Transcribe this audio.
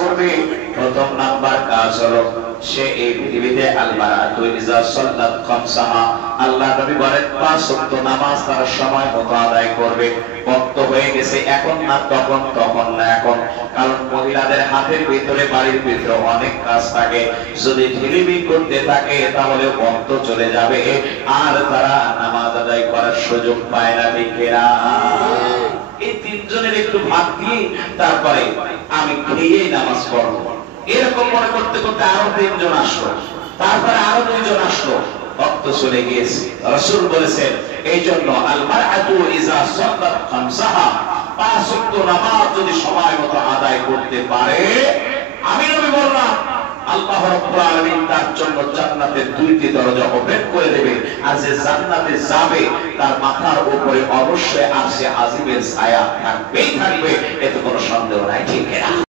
করবে। প্রথম নাম্বার কাজ হলো সে এই পৃথিবীতে আল মারাতু ইজা সাল্লাত খামসাহা, আল্লাহ নবী বলেন 5 ওয়াক্ত নামাজ তার সময় মতো আদায় করবে। বক্ত হয়ে গেছে, এখন না তখন, তখন না এখন। কারণ মহিলাদের হাতের ভিতরে, বাড়ির ভিতরে অনেক কাজ থাকে, যদি ঢিলিমি করতে থাকে তাহলে বক্ত চলে যাবে, আর তারা নামাজ আদায় করার সুযোগ পায় না। ঠিক না? এই তিনজনের একটু ভাগ দিয়ে তারপরে আমি খেয়ে নামাজ পড়বো, এরকম মনে করতে করতে আরো 3 জন আসলো, তারপরে আরো 2 জন আসলো, বক্ত চলে গিয়েছে। রাসূল বলেছেন এই জন্য আল মারআতু ইজা সাল্লাত খামসাহা, 5 ওয়াক্ত নামাজ যদি সময় মতো আদায় করতে পারে, আমি নবী বললাম আল্লাহ রাব্বুল আলামিন তার জন্য জান্নাতের 2টি দরজা ওপেন করে দেবে। আর যে জান্নাতে যাবে তার মাথার উপরে অবশ্যই আরশে আজিমের ছায়া থাকবেই থাকবে, এতে কোনো সন্দেহ নাই। ঠিক না?